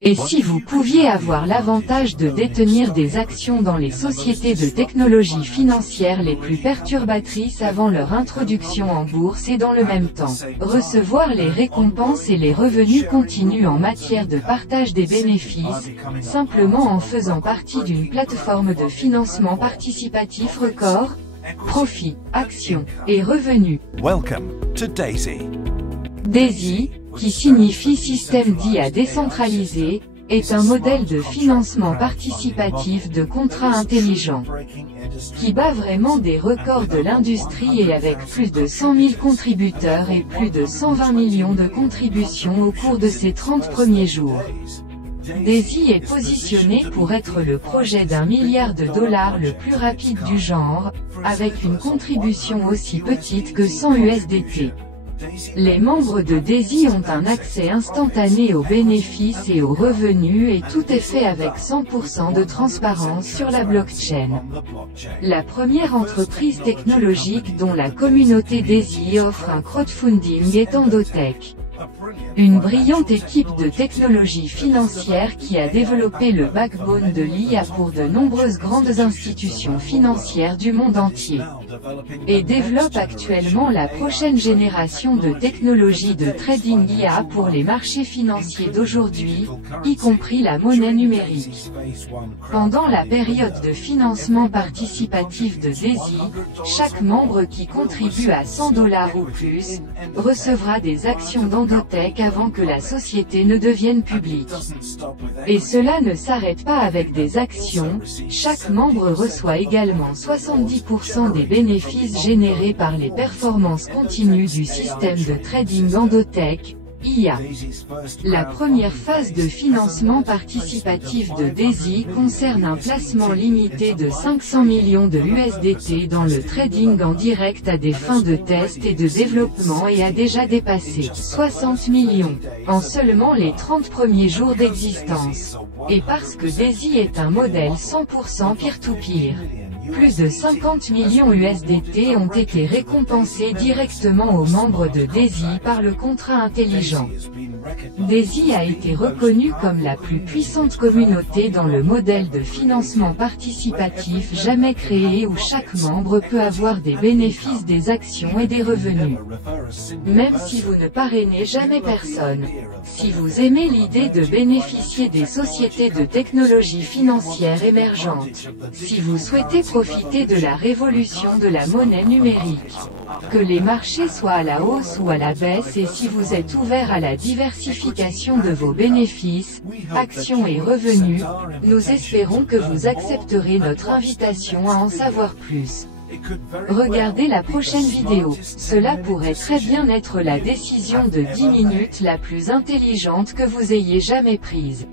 Et si vous pouviez avoir l'avantage de détenir des actions dans les sociétés de technologie financière les plus perturbatrices avant leur introduction en bourse et dans le même temps, recevoir les récompenses et les revenus continus en matière de partage des bénéfices, simplement en faisant partie d'une plateforme de financement participatif record, profit, actions et revenus. Welcome to DAISY. DAISY, qui signifie système dit à décentraliser, est un modèle de financement participatif de contrats intelligents, qui bat vraiment des records de l'industrie et avec plus de 100 000 contributeurs et plus de 120 millions de contributions au cours de ces 30 premiers jours. DAISY est positionné pour être le projet d'1 milliard de dollars le plus rapide du genre, avec une contribution aussi petite que 100 USDT. Les membres de DAISY ont un accès instantané aux bénéfices et aux revenus et tout est fait avec 100% de transparence sur la blockchain. La première entreprise technologique dont la communauté DAISY offre un crowdfunding est Endotech, une brillante équipe de technologie financière qui a développé le backbone de l'IA pour de nombreuses grandes institutions financières du monde entier, et développe actuellement la prochaine génération de technologies de trading IA pour les marchés financiers d'aujourd'hui, y compris la monnaie numérique. Pendant la période de financement participatif de DAISY, chaque membre qui contribue à 100 $ ou plus, recevra des actions d'Endotech avant que la société ne devienne publique. Et cela ne s'arrête pas avec des actions, chaque membre reçoit également 70% des bénéfices générés par les performances continues du système de trading Endotech, IA. La première phase de financement participatif de DAISY concerne un placement limité de 500 millions de USDT dans le trading en direct à des fins de test et de développement et a déjà dépassé 60 millions en seulement les 30 premiers jours d'existence. Et parce que DAISY est un modèle 100% peer-to-peer, plus de 50 millions USDT ont été récompensés directement aux membres de DAISY par le contrat intelligent. DAISY a été reconnue comme la plus puissante communauté dans le modèle de financement participatif jamais créé où chaque membre peut avoir des bénéfices des actions et des revenus. Même si vous ne parrainez jamais personne. Si vous aimez l'idée de bénéficier des sociétés de technologie financière émergentes. Si vous souhaitez profiter de la révolution de la monnaie numérique. Que les marchés soient à la hausse ou à la baisse et si vous êtes ouvert à la diversification de vos bénéfices, actions et revenus, nous espérons que vous accepterez notre invitation à en savoir plus. Regardez la prochaine vidéo. Cela pourrait très bien être la décision de 10 minutes la plus intelligente que vous ayez jamais prise.